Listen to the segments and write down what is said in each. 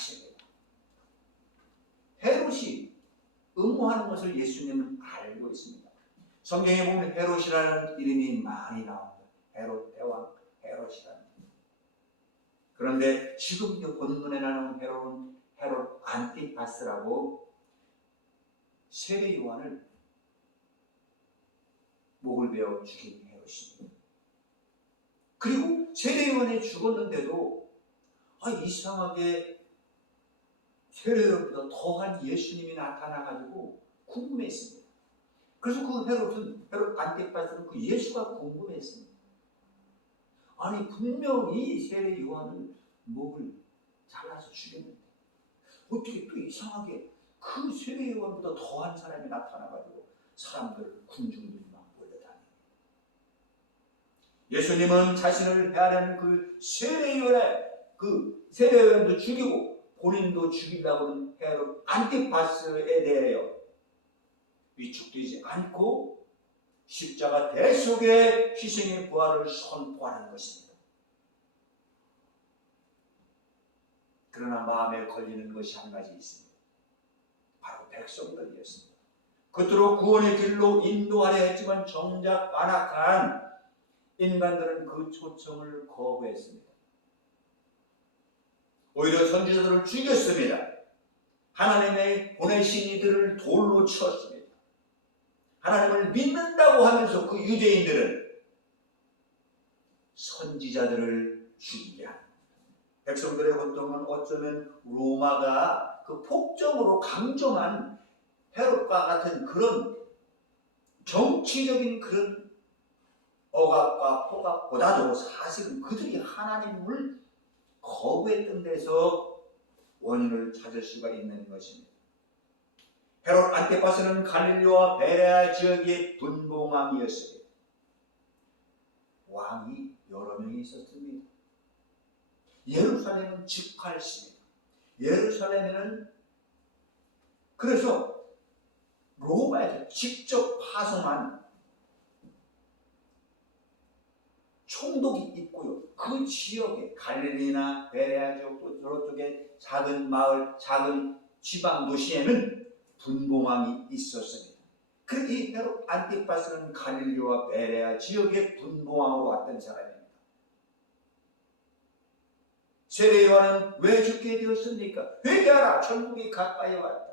하십니다. 헤롯이 응모하는 것을 예수님은 알고 있습니다. 성경에 보면 헤롯이라는 이름이 많이 나옵니다. 헤롯 대왕, 헤롯이라는 이름. 그런데 지금 이 본문에 나오는 헤롯은 헤롯 안티파스라고 세례 요한을 목을 베어 죽인 헤롯입니다. 그리고 세례 요한이 죽었는데도 아 이상하게 세례요한보다 더한 예수님이 나타나가지고 궁금했습니다. 그래서 그 헤롯은 헤롯 안티파스는 그 예수가 궁금했습니다. 아니 분명히 세례 요한은 목을 잘라서 죽였는데 어떻게 또 이상하게 그 세례 요한보다 더한 사람이 나타나가지고 사람들 군중들이 막 몰려다닙니다. 예수님은 자신을 해하는 그 세례 요한의 그 세례 요한도 죽이고 본인도 죽이려고 하는 헤롯 안티파스에 대하여 위축되지 않고 십자가 대속의 희생의 부활을 선포하는 것입니다. 그러나 마음에 걸리는 것이 한 가지 있습니다. 바로 백성들이었습니다. 그토록 구원의 길로 인도하려 했지만 정작 완악한 인간들은 그 초청을 거부했습니다. 오히려 선지자들을 죽였습니다. 하나님의 보내신 이들을 돌로 쳤습니다. 하나님을 믿는다고 하면서 그 유대인들은 선지자들을 죽이게. 백성들의 고통은 어쩌면 로마가 그 폭정으로 강정한 헤롯과 같은 그런 정치적인 그런 억압과 폭압보다도 사실은 그들이 하나님을 거부했던 데서 원인을 찾을 수가 있는 것입니다. 헤롯 안티파스는 갈릴리와 베레아 지역의 분봉왕이었습니다. 왕이 여러 명이 있었습니다. 예루살렘은 직할시입니다. 예루살렘에는 그래서 로마에서 직접 파송한 총독이 있고요. 그 지역에 갈릴리나 베레아 지역 또 저쪽에 작은 마을, 작은 지방 도시에는 분봉왕이 있었습니다. 그이 헤롯 안티파스는 갈릴리와 베레아 지역의 분봉왕으로 왔던 사람입니다. 세례 요한은 왜 죽게 되었습니까? 회개하라 천국이 가까이 왔다.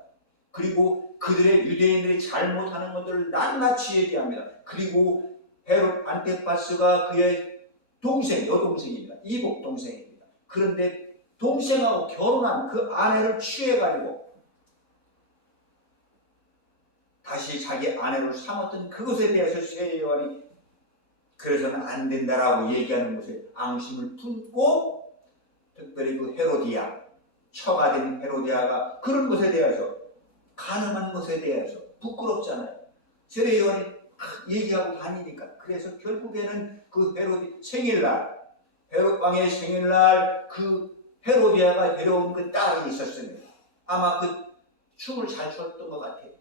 그리고 그들의 유대인들이 잘못하는 것들을 낱낱이 얘기합니다. 그리고 헤롯 안티파스가 그의 동생, 여동생입니다. 이복 동생입니다. 그런데 동생하고 결혼한 그 아내를 취해가지고 다시 자기 아내로 삼았던 그것에 대해서 세례 요한이 그래서는 안 된다라고 얘기하는 것에 앙심을 품고 특별히 그 헤로디아 처가 된 헤로디아가 그런 것에 대해서 가늠한 것에 대해서 부끄럽잖아요. 세례 요한이 막 얘기하고 다니니까 그래서 결국에는 그 헤로디 생일날 헤롯 왕의 생일날 그 헤로디아가 데려온 그 딸이 있었습니다. 아마 그 춤을 잘 췄던 것 같아요.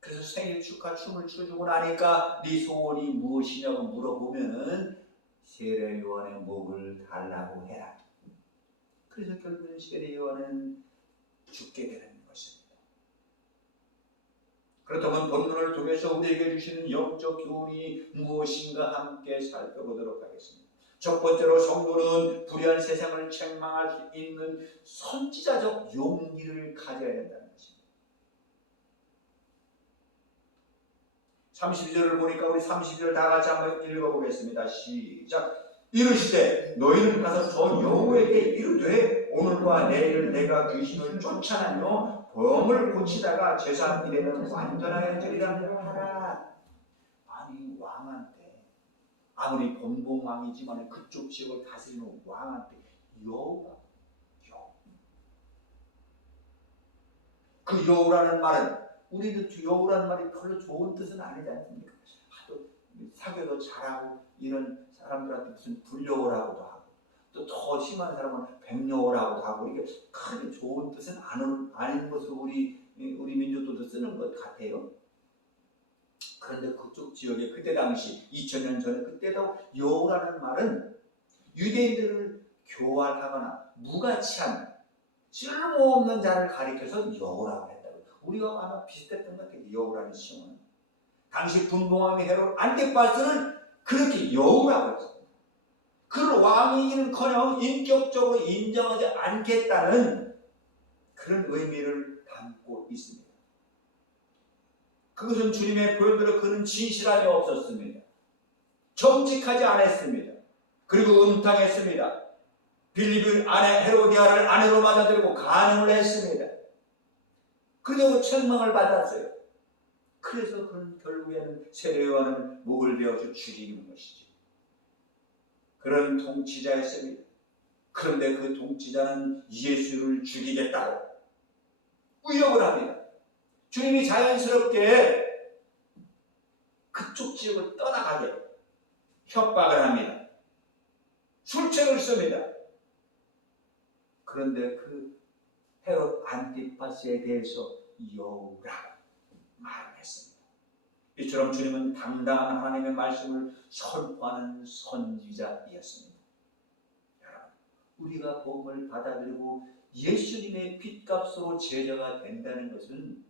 그래서 생일 축하 춤을 춰주고 나니까 네 소원이 무엇이냐고 물어보면은 세례 요한의 목을 달라고 해라. 그래서 결국은 세례 요한은 죽게 되는. 그렇다면 본문을 통해서 우리에게 주시는 영적 교훈이 무엇인가 함께 살펴보도록 하겠습니다. 첫 번째로 성도는 불의한 세상을 책망할 수 있는 선지자적 용기를 가져야 된다는 것입니다. 32절을 보니까 우리 32절 다 같이 한번 읽어보겠습니다. 시작. 이르시되 너희는 가서 저 여호에게 이르되 오늘과 내일 내가 귀신을 쫓아내며 범을 고치다가 제3일에는 완전하여지리라 하라. 아니 왕한테 아무리 본봉왕이지만 그쪽 지역을 다스리는 왕한테 여호가 여호. 그 여호라는 말은 우리도 여우라는 말이 별로 좋은 뜻은 아니지 않습니까? 하도 사교도 잘하고 이런 사람들한테 무슨 불려오라고도 하고 또 더 심한 사람은 백려오라고도 하고 이게 크게 좋은 뜻은 아닌, 아닌 것으로 우리 우리 민족도 쓰는 것 같아요. 그런데 그쪽 지역에 그때 당시 2000년 전에 그때도 여우라는 말은 유대인들을 교활하거나 무가치한 쓸모없는 자를 가리켜서 여우라고 했다고. 우리가 아마 비슷했던 것 같아요. 여우라는 시험은. 당시 분봉왕이 헤롯 안티파스를 그렇게 여우라고 했어요. 그를 왕이기는커녕 인격적으로 인정하지 않겠다는 그런 의미를 담고 있습니다. 그것은 주님의 보여대로 그는 진실함이 없었습니다. 정직하지 않았습니다. 그리고 음탕했습니다. 빌립을 아내 헤로디아를 아내로 맞아들고 간음을 했습니다. 그리고 책망을 받았어요. 그래서 그는 결국에는 세례요한을 목을 베어서 죽이는 것이죠. 그런 통치자였습니다. 그런데 그 통치자는 예수를 죽이겠다고 위협을 합니다. 주님이 자연스럽게 그쪽 지역을 떠나가게 협박을 합니다. 술책을 씁니다. 그런데 그 헤롯 안티파스에 대해서 여우라 말했습니다. 이처럼 주님은 당당한 하나님의 말씀을 선포하는 선지자이었습니다. 여러분, 우리가 복음을 받아들이고 예수님의 핏값으로 제자가 된다는 것은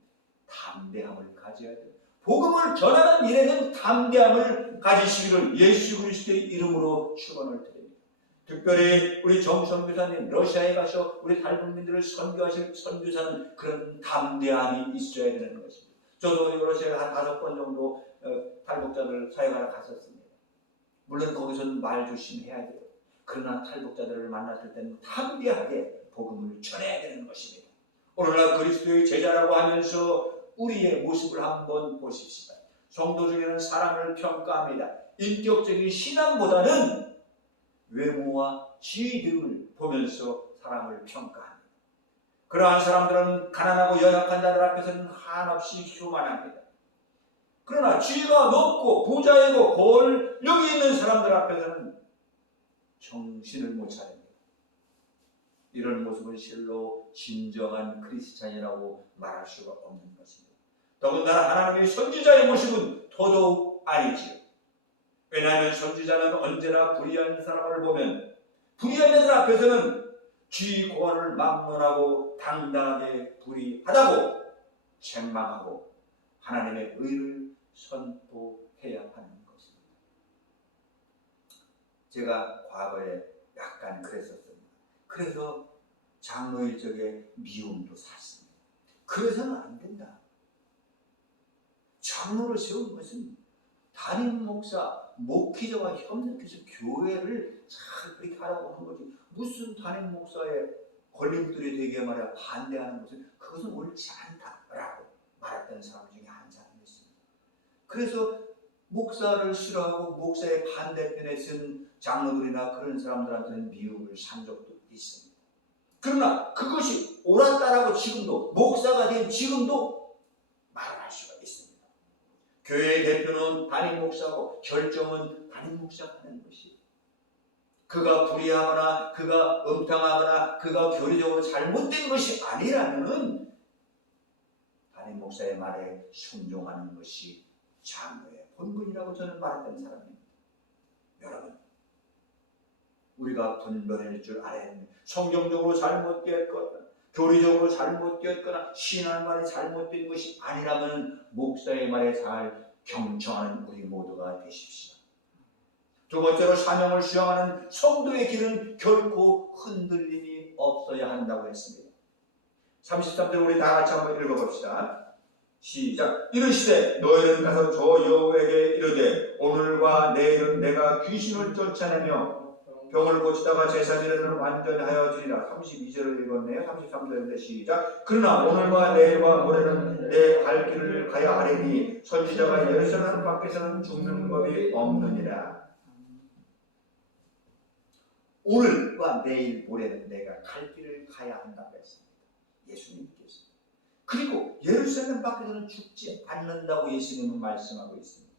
담대함을 가져야 돼요. 복음을 전하는 일에는 담대함을 가지시기를 예수 그리스도의 이름으로 축원을 드립니다. 특별히 우리 정선교사님 러시아에 가서 우리 탈북민들을 선교하실 선교사는 그런 담대함이 있어야 되는 것입니다. 저도 러시아에 한 다섯 번 정도 어, 탈북자들 사역하러 갔었습니다. 물론 거기서는 말 조심해야 돼요. 그러나 탈북자들을 만났을 때는 담대하게 복음을 전해야 되는 것입니다. 오늘날 그리스도의 제자라고 하면서 우리의 모습을 한번 보십시다. 성도 중에는 사람을 평가합니다. 인격적인 신앙보다는 외모와 지위 등을 보면서 사람을 평가합니다. 그러한 사람들은 가난하고 연약한 자들 앞에서는 한없이 교만합니다. 그러나 지위가 높고 부자이고 권력이 있는 사람들 앞에서는 정신을 못 차립니다. 이런 모습은 실로 진정한 크리스찬이라고 말할 수가 없는 것입니다. 더군다나 하나님의 선지자의 모습은 더더욱 아니지요. 왜냐하면 선지자는 언제나 불의한 사람을 보면 불의한 자들 앞에서는 쥐 고안을 막론하고 당당하게 불의하다고 책망하고 하나님의 의를 선포해야 하는 것입니다. 제가 과거에 약간 그랬었습니다. 그래서 장로 일 적에 미움도 샀습니다. 그래서는 안 된다. 장로를 세운 것은 담임 목사, 목회자와 협력해서 교회를 잘 그렇게 하라고 하는 거지. 무슨 담임 목사의 걸림돌이 되게 말이야 반대하는 것은 그것은 옳지 않다라고 말했던 사람 중에 한 사람이었습니다. 그래서 목사를 싫어하고 목사의 반대편에 쓴 장로들이나 그런 사람들한테는 미움을 산 적도 있습니다. 그러나 그것이 옳았다라고 지금도 목사가 된 지금도 말할 수가 있습니다. 교회의 대표는 담임 목사고 결정은 담임 목사가 하는 것이 그가 불의하거나 그가 음탕하거나 그가 교리적으로 잘못된 것이 아니라면은 담임 목사의 말에 순종하는 것이 장로의 본분이라고 저는 말했던 사람입니다. 여러분 우리가 분별할 줄 알아야 합니다. 성경적으로 잘못되었거나 교리적으로 잘못되었거나 신앙 말이 잘못된 것이 아니라면 목사의 말에 잘 경청하는 우리 모두가 되십시오. 두 번째로 사명을 수행하는 성도의 길은 결코 흔들림이 없어야 한다고 했습니다. 33절 우리 다 같이 한번 읽어봅시다. 시작. 이르시되 너희는 가서 저 여호에게 이르되 오늘과 내일은 내가 귀신을 쫓아내며 병을 고치다가 제사지는 완전히 하여 주리라. 32절을 읽었네요. 33절인데 시작. 그러나 오늘과 내일과 모레는 내 갈 길을 가야 하리니 선지자가 예루살렘 밖에서는 죽는 법이 없느니라. 오늘과 내일 모레는 내가 갈 길을 가야 한다고 했습니다. 예수님께서. 그리고 예루살렘 밖에서는 죽지 않는다고 예수님은 말씀하고 있습니다.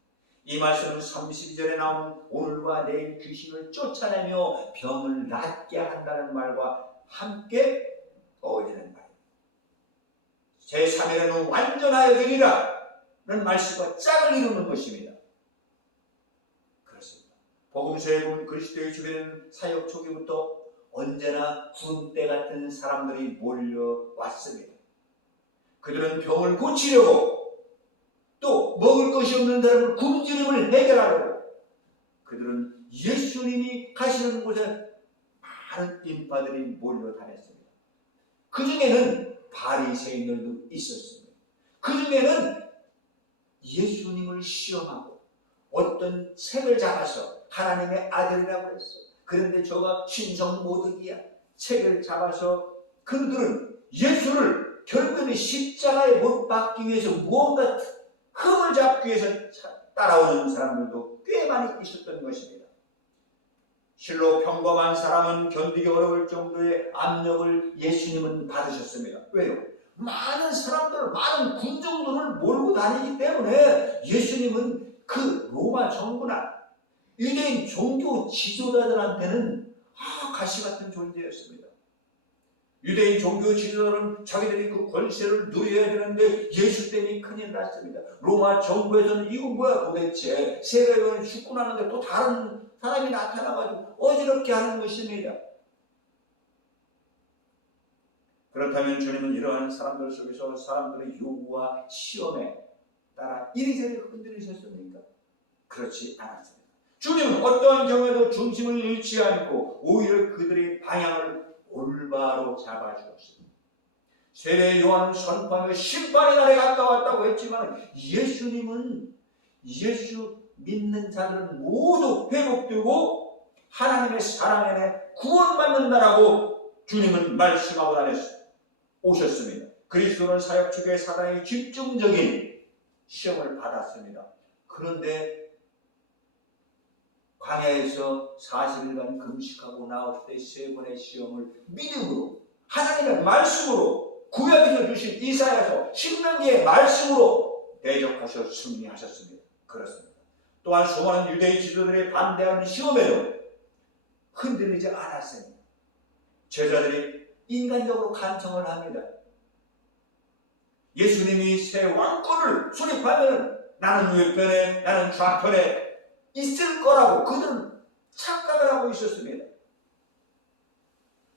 이 말씀은 32절에 나온 오늘과 내일 귀신을 쫓아내며 병을 낫게 한다는 말과 함께 어울리는 말입니다. 제3일에는 완전하여 되리라 는 말씀과 짝을 이루는 것입니다. 복음서에 보면 그리스도의 주변에는 사역 초기부터 언제나 군대 같은 사람들이 몰려왔습니다. 그들은 병을 고치려고 또 먹을 것이 없는 사람을 굶주림을 해결하려고 그들은 예수님이 가시는 곳에 많은 인파들이 몰려다녔습니다. 그 중에는 바리새인들도 있었습니다. 그 중에는 예수님을 시험하고 어떤 책을 잡아서 하나님의 아들이라고 했어. 그런데 저가 신성 모독이야. 책을 잡아서 그들은 예수를 결국에는 십자가에 못 박기 위해서 무언가 흠을 잡기 위해서 따라오는 사람들도 꽤 많이 있었던 것입니다. 실로 평범한 사람은 견디기 어려울 정도의 압력을 예수님은 받으셨습니다. 왜요? 많은 사람들, 많은 군정들을 몰고 다니기 때문에 예수님은 그 로마 정부나 유대인 종교 지도자들한테는 아, 가시 같은 존재였습니다. 유대인 종교 지도자들은 자기들이 그 권세를 누려야 되는데 예수 때문에 큰일 났습니다. 로마 정부에서는 이거 뭐야 도대체 세례요한 죽고 나는데 또 다른 사람이 나타나가지고 어지럽게 하는 것입니다. 그렇다면 주님은 이러한 사람들 속에서 사람들의 요구와 시험에 따라 이리저리 흔들리셨습니까? 그렇지 않았습니다. 주님은 어떠한 경우에도 중심을 잃지 않고 오히려 그들의 방향을 올바로 잡아주었습니다. 세례 요한은 선포하며 심판의 날에 가까웠다고 했지만 예수님은 예수 믿는 자들은 모두 회복되고 하나님의 사랑 안에 구원받는다라고 주님은 말씀하고 다녔습니다. 오셨습니다. 그리스도는 사역 중에 사단의 집중적인 시험을 받았습니다. 그런데 광야에서 40일간 금식하고 나올 때 세 번의 시험을 믿음으로 하나님의 말씀으로 구약에서 주신 이사야서 신명기의 말씀으로 대적하셔 승리하셨습니다. 그렇습니다. 또한 수많은 유대인 지도들의 반대하는 시험에도 흔들리지 않았습니다. 제자들이 인간적으로 간청을 합니다. 예수님이 새 왕권을 수립하면 나는 왼편에 나는 좌편에 있을 거라고 그들은 착각을 하고 있었습니다.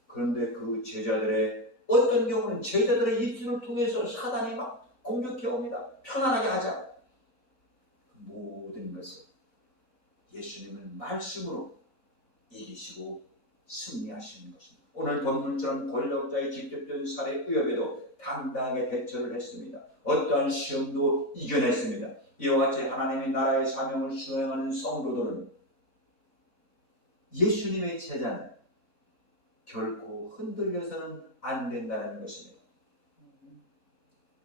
그런데 그 제자들의 어떤 경우는 제자들의 입술을 통해서 사단이 막 공격해 옵니다. 편안하게 하자. 모든 것을 예수님은 말씀으로 이기시고 승리하시는 것입니다. 오늘 본문처럼 권력자의 직접된 살해 의협에도 당당하게 대처를 했습니다. 어떠한 시험도 이겨냈습니다. 이와 같이 하나님의 나라의 사명을 수행하는 성도들은 예수님의 제자는 결코 흔들려서는 안 된다는 것입니다.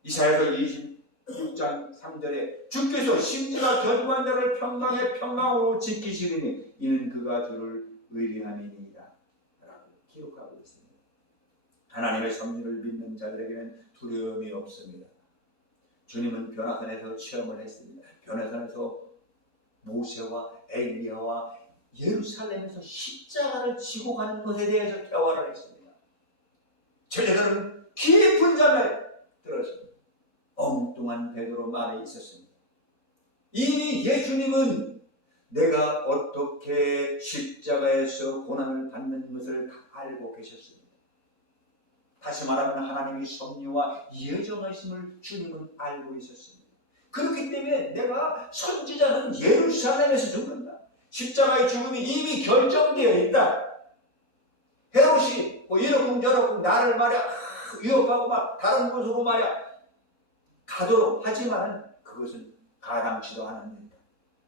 이사야서 26장 3절에 주께서 심지가 견고한 자를 평강의 평강으로 지키시리니 이는 그가 주를 의리함이니이다 라고 기록하고 있습니다. 하나님의 섭리를 믿는 자들에게는 두려움이 없습니다. 주님은 변화산에서 체험을 했습니다. 변화산에서 모세와 엘리야와 예루살렘에서 십자가를 지고 가는 것에 대해서 대화를 했습니다. 제자들은 깊은 잠에 들었습니다. 엉뚱한 베드로 말에 있었습니다. 이미 예수님은 내가 어떻게 십자가에서 고난을 받는 것을 다 알고 계셨습니다. 다시 말하면 하나님의 섭리와 예정하심을 주님은 알고 있었습니다. 그렇기 때문에 내가 선지자는 예루살렘에서 죽는다. 십자가의 죽음이 이미 결정되어 있다. 헤롯이 뭐 이러쿵 저러쿵 나를 말이야 위협하고 막 다른 곳으로 말이야 가도록 하지만 그것은 가당치도 않습니다.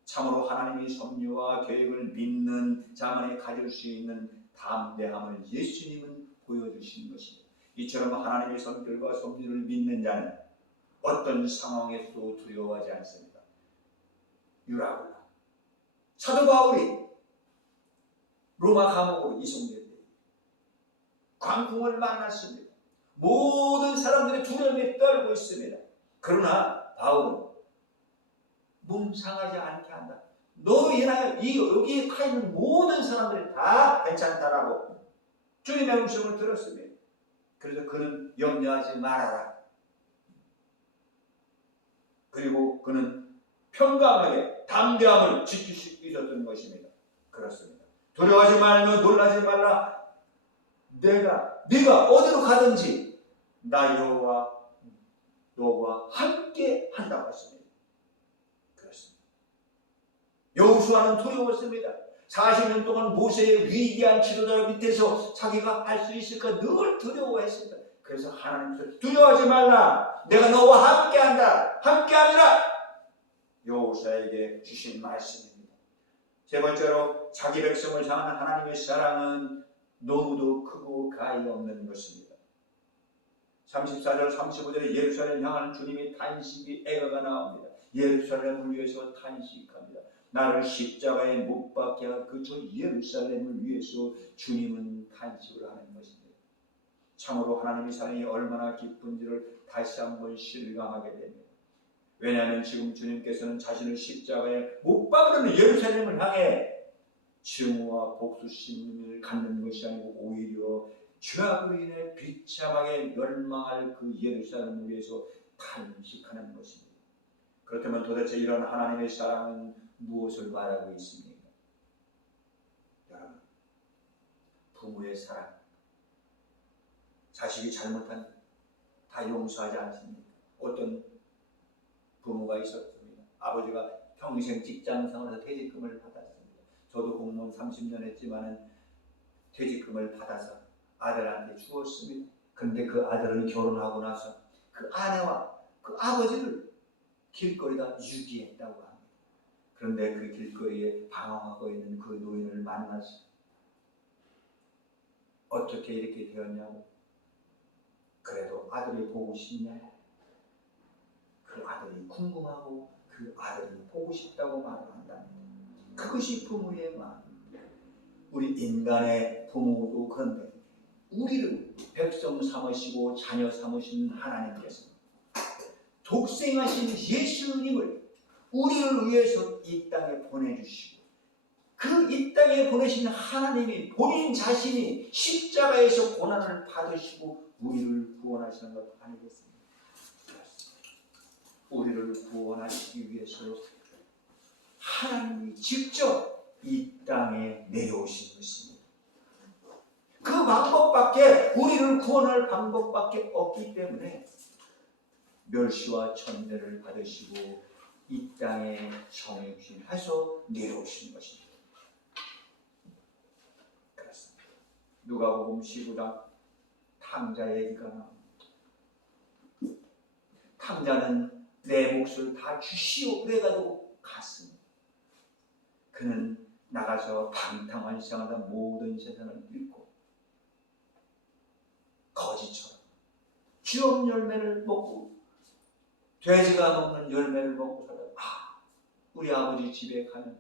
참으로 하나님의 섭리와 계획을 믿는 자만이 가질 수 있는 담대함을 예수님은 보여주신 것입니다. 이처럼 하나님의 성결과 섭리를 믿는 자는 어떤 상황에서도 두려워하지 않습니다. 유라굴라 사도 바울이 로마 감옥으로 이송될 때 광풍을 만났습니다. 모든 사람들이 두려움에 떨고 있습니다. 그러나 바울은 몸 상하지 않게 한다. 너로 인하여 이 여기에 가 있는 모든 사람들이 다 괜찮다라고 주님의 음성을 들었습니다. 그래서 그는 염려하지 말아라. 그리고 그는 평강하게 담대함을 지킬 수 있었던 것입니다. 그렇습니다. 두려워하지 말며 놀라지 말라. 내가 네가 어디로 가든지 나 여호와 너와 함께 한다고 했습니다. 그렇습니다. 여호수아는 두려웠습니다. 40년 동안 모세의 위대한 지도자 밑에서 자기가 할 수 있을까 늘 두려워했습니다. 그래서 하나님께서 두려워하지 말라. 내가 너와 함께한다. 함께하리라. 여호수아에게 주신 말씀입니다. 세 번째로 자기 백성을 향한 하나님의 사랑은 너무도 크고 가히 없는 것입니다. 34절 35절에 예루살렘 향하는 주님이 탄식이 애가가 나옵니다. 예루살렘을 위해서 탄식합니다. 나를 십자가에 못 박게 한 그 저 예루살렘을 위해서 주님은 탄식을 하는 것입니다. 참으로 하나님의 사랑이 얼마나 깊은지를 다시 한번 실감하게 됩니다. 왜냐하면 지금 주님께서는 자신을 십자가에 못 박으려는 예루살렘을 향해 증오와 복수심을 갖는 것이 아니고 오히려 죄악으로 인해 비참하게 멸망할 그 예루살렘을 위해서 탄식하는 것입니다. 그렇다면 도대체 이런 하나님의 사랑은 무엇을 말하고 있습니까? 여러분, 부모의 사랑, 자식이 잘못한 다 용서하지 않습니까? 어떤 부모가 있었습니다. 아버지가 평생 직장생활에서 퇴직금을 받았습니다. 저도 공무원 30년 했지만은 퇴직금을 받아서 아들한테 주었습니다. 근데 그 아들은 결혼하고 나서 그 아내와 그 아버지를 길거리다 유기했다고. 그런데 그 길거리에 방황하고 있는 그 노인을 만나서 어떻게 이렇게 되었냐고 그래도 아들이 보고 싶냐 그 아들이 궁금하고 그 아들이 보고 싶다고 말을 한답니다. 그것이 부모의 마음입니다. 우리 인간의 부모도 그런데 우리를 백성 삼으시고 자녀 삼으신 하나님께서 독생하신 예수님을 우리를 위해서 이 땅에 보내주시고 그 이 땅에 보내신 하나님이 본인 자신이 십자가에서 고난을 받으시고 우리를 구원하시는 것 아니겠습니까? 우리를 구원하시기 위해서 하나님이 직접 이 땅에 내려오신 것입니다. 그 방법밖에 우리를 구원할 방법밖에 없기 때문에 멸시와 천대를 받으시고 이 땅에 정육신해서 내려오신 것입니다. 그렇습니다. 누가 복음 19장 탕자 얘기가 나옵니다. 탕자는 내 몫을 다 주시오 그래가지고 갔습니다. 그는 나가서 방탕한 생활하다 모든 세상을 잃고 거지처럼 기업 열매를 먹고 돼지가 먹는 열매를 먹고 살아. 아, 우리 아버지 집에 가면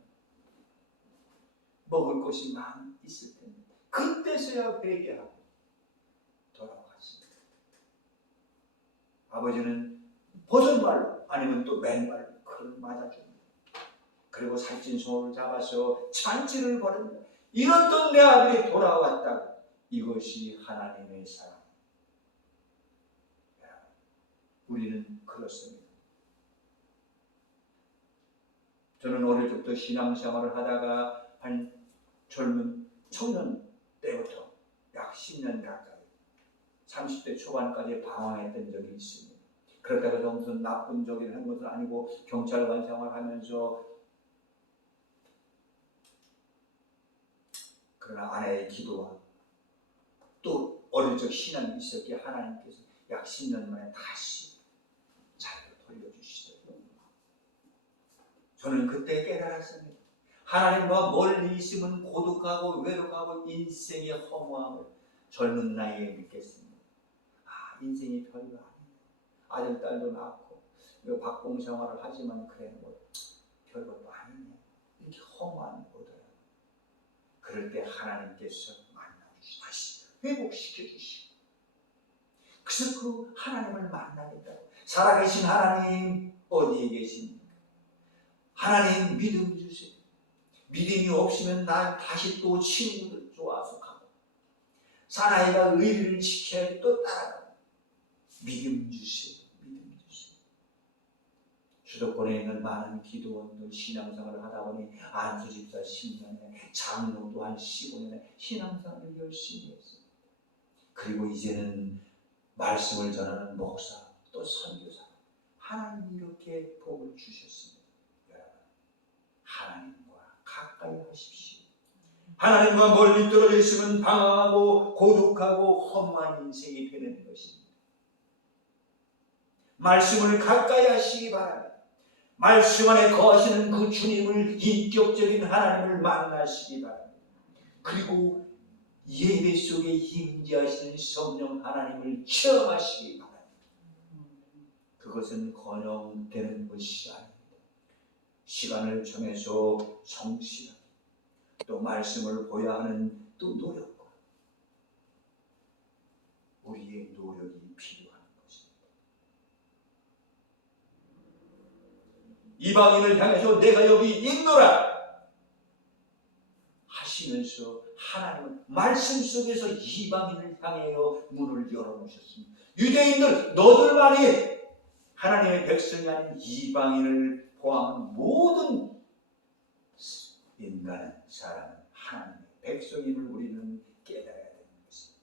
먹을 것이 많이 있을 텐데 그때서야 회개하고 돌아왔습니다. 아버지는 버선발로 아니면 또 맨발로 그를 맞아줍니다. 그리고 살찐 소를 잡아서 잔치를 벌입니다. 이렇던 내 아들이 돌아왔다고 이것이 하나님의 사랑. 우리는 그렇습니다. 저는 어릴 적부터 신앙생활을 하다가 한 젊은 청년 때부터 약 10년 가까이 30대 초반까지 방황했던 적이 있습니다. 그렇다고 무슨 나쁜 적이 한 것은 아니고 경찰관 생활하면서 그러나 아내의 기도와 또 어릴 적 신앙이 있었기에 하나님께서 약 10년 만에 다시 자유를 돌려주시더라고요. 저는 그때 깨달았습니다. 하나님과 멀리 있으면 고독하고 외롭고 인생의 허무함을 젊은 나이에 느꼈습니다. 아, 인생이 별거 아니에요. 아들, 딸도 낳고, 박봉 생활을 하지만 그래, 뭐, 별것도 아니네. 이렇게 허무함이 오더라고요. 그럴 때 하나님께서 만나주시고, 다시 회복시켜주시고, 그래서 그 하나님을 만나겠다고. 살아계신 하나님, 어디에 계십니까? 하나님 믿음 주세요. 믿음이 없으면 나 다시 또 친구들 좋아서 가고 사나이가 의리를 지켜야 또 따라가고 믿음 주세요. 믿음 주세요. 수도권에 있는 많은 기도원들 신앙생활을 하다 보니 안수집사 10년에 장로도 한 15년에 신앙생활을 열심히 했어요. 그리고 이제는 말씀을 전하는 목사 또 선교사 하나님이 이렇게 복을 주셨습니다. 하나님과 가까이 하십시오. 하나님과 멀리 떨어져 있으면 방황하고 고독하고 험한 인생이 되는 것입니다. 말씀을 가까이 하시기 바랍니다. 말씀 안에 거하시는 그 주님을 인격적인 하나님을 만나시기 바랍니다. 그리고 예배 속에 임재하시는 성령 하나님을 체험하시기 바랍니다. 그것은 권영되는 것이 아닙니다. 시간을 정해서 성실하게 또 말씀을 보야 하는 또 노력과 우리의 노력이 필요한 것입니다. 이방인을 향해서 내가 여기 있노라 하시면서 하나님은 말씀 속에서 이방인을 향하여 문을 열어놓으셨습니다. 유대인들 너들만이 하나님의 백성이 아닌 이방인을 포함한 모든 인간은 사람은 하나님의 백성임을 우리는 깨달아야 되는 것입니다.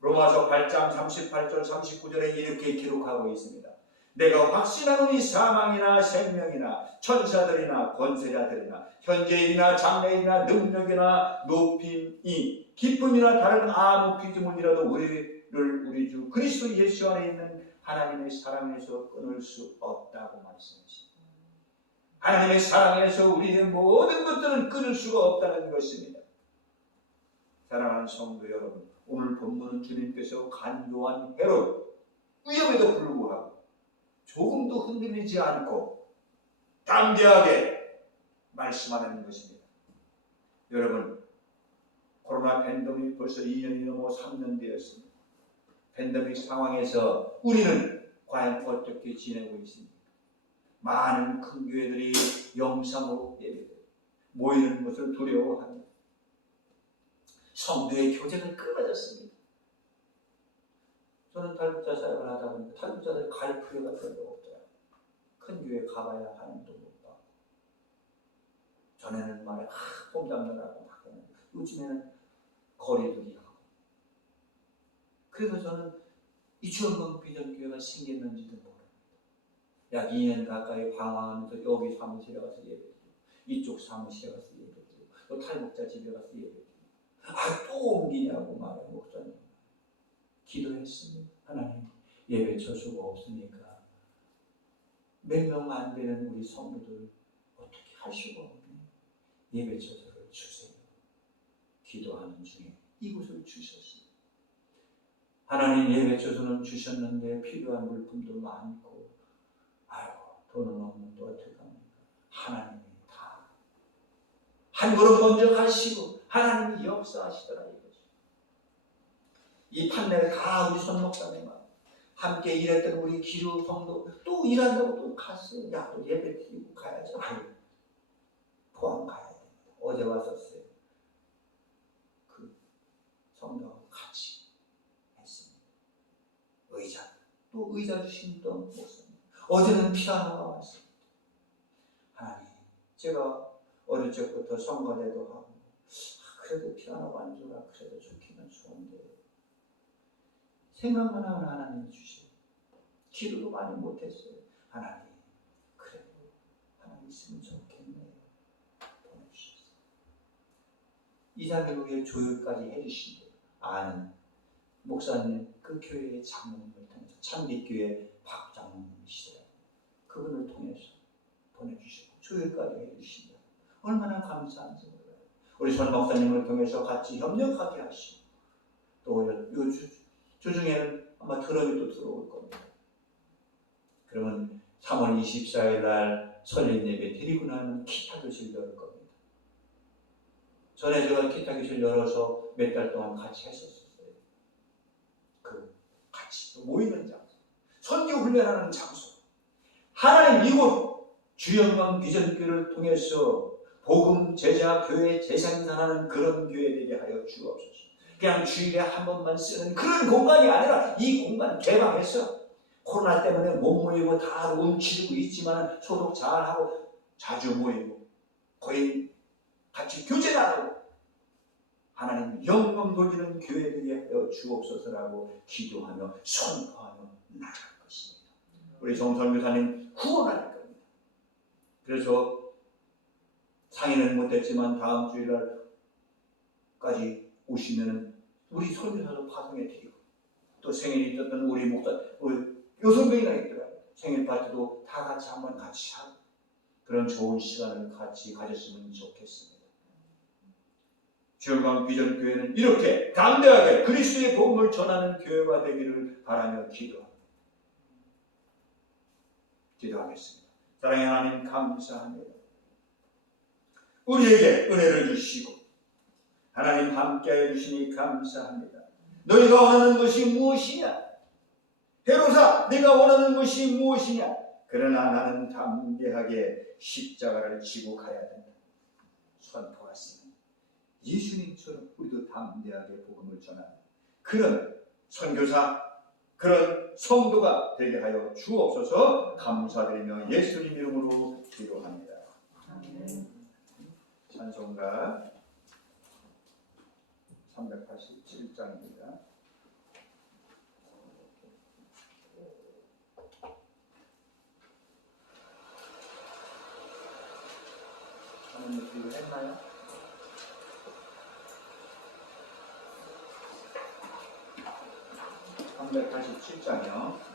로마서 8장 38절 39절에 이렇게 기록하고 있습니다. 내가 확신하노니 사망이나 생명이나 천사들이나 권세자들이나 현재이나 장래이나 능력이나 높임이 기쁨이나 다른 아무 피조물이라도 우리를 우리 주 그리스도 예수 안에 있는 하나님의 사랑에서 끊을 수 없다고 말씀하십니다. 하나님의 사랑에서 우리의 모든 것들은 끊을 수가 없다는 것입니다. 사랑하는 성도 여러분, 오늘 본문은 주님께서 간교한 헤롯 위험에도 불구하고 조금도 흔들리지 않고 담대하게 말씀하는 것입니다. 여러분, 코로나 팬데믹 벌써 2년이 넘어 3년 되었습니다. 팬데믹 상황에서 우리는 과연 어떻게 지내고 있습니까? 많은 큰 교회들이 영상으로 예배를 모이는 것을 두려워합니다. 성도의 교제가 끊어졌습니다. 저는 탈북자 사역을 하다 보니까 탈북자들 갈 필요가 별로 없더라고요. 큰 교회 가봐야 하나님도 못 받고. 전에는 말에 아, 폼 잡느라고 막 요즘에는 거리두기. 그래서 저는 이추원금 비전교회가 생겼는지도 모릅니다. 약 2년 가까이 방황하면서 여기 사무실에 가서 예배드리고 이쪽 사무실에 가서 예배드리고 또 탈북자 집에 가서 예배드리고 아 또 옮기냐고 말해 목사님 기도했습니다. 하나님 예배 처수가 없으니까 몇명 안 되는 우리 성도들 어떻게 할 수가 없네. 예배 처소를 주세요. 기도하는 중에 이곳을 주셨습니다. 하나님 예배 처소는 주셨는데 필요한 물품도 많고 아유 돈은 없는데 어떻게 합니까? 하나님이 다 한 걸음 먼저 가시고 하나님이 역사하시더라 이거죠. 이 판매를 다 우리 손 목사님과 함께 일했던 우리 기루 성도 또 일한다고 또 갔어요. 야, 또 예배 드리고 가야죠. 아유, 포항 가야 됩니다. 어제 왔었어요. 그 성도하고 같이 했습니다. 의자, 또 의자 주신 분 목사님. 어제는 피아노가 왔습니다. 하나님, 제가 어릴 적부터 성가대도 하고, 아, 그래도 피아노 반주가 그래도 좋기는 좋은데, 생각만 하면 하나님 주시고 기도도 많이 못했어요. 하나님 그래도 하나님 있으면 좋겠네요. 이사교회 조율까지 해주신 분 아는 목사님 그 교회의 장로님을 참빛교회 박 장로님이시더라고요. 그분을 통해서 보내주시고 조율까지 해주신다. 얼마나 감사한지 몰라요. 우리 선 목사님을 통해서 같이 협력하게 하시고 또 요, 요 주, 주중에는 아마 드럼이 또 들어올 겁니다. 그러면 3월 24일 날 설립 예배 드리고 나면 기타 교실 열을 겁니다. 전에 제가 기타 교실 열어서 몇 달 동안 같이 했었어요. 그 같이 또 모이는 장소, 선교 훈련하는 장소. 하나님 이곳 주영광 비전교를 통해서 복음 제자 교회 재생산하는 그런 교회 되게 하여 주옵소서. 그냥 주일에 한 번만 쓰는 그런 공간이 아니라 이 공간 개방해서 코로나 때문에 못 모이고 다 움츠리고 있지만 소독 잘하고 자주 모이고 거의 같이 교제 나누고 하나님 영광 돌리는 교회 되게 주옵소서라고 기도하며 선포하며 나갈 것입니다. 우리 정선 교사님 후원할 겁니다. 그래서 상의는 못했지만 다음 주일날까지 오시면은 우리 선교사도 파송해 드리고 또 생일이 있었던 우리 목사 우리 여섯 명이나 있더라고요. 생일 파티도 다 같이 한번 같이 하고 그런 좋은 시간을 같이 가졌으면 좋겠습니다. 주영강 비전 교회는 이렇게 담대하게 그리스도의 복음을 전하는 교회가 되기를 바라며 기도합니다. 기도하겠습니다. 사랑의 하나님 감사합니다. 우리에게 은혜를 주시고 하나님 함께해 주시니 감사합니다. 너희가 원하는 것이 무엇이냐? 헤로사, 내가 원하는 것이 무엇이냐? 그러나 나는 담대하게 십자가를 지고 가야 된다. 선포했습니다. 예수님처럼 우리도 담대하게 복음을 전하는 그런 선교사, 그런 성도가 되게 하여 주옵소서 감사드리며 예수님 이름으로 기도합니다. 찬송가 387장입니다. 하나님 이거 했나요? 삼백팔십칠 장이요.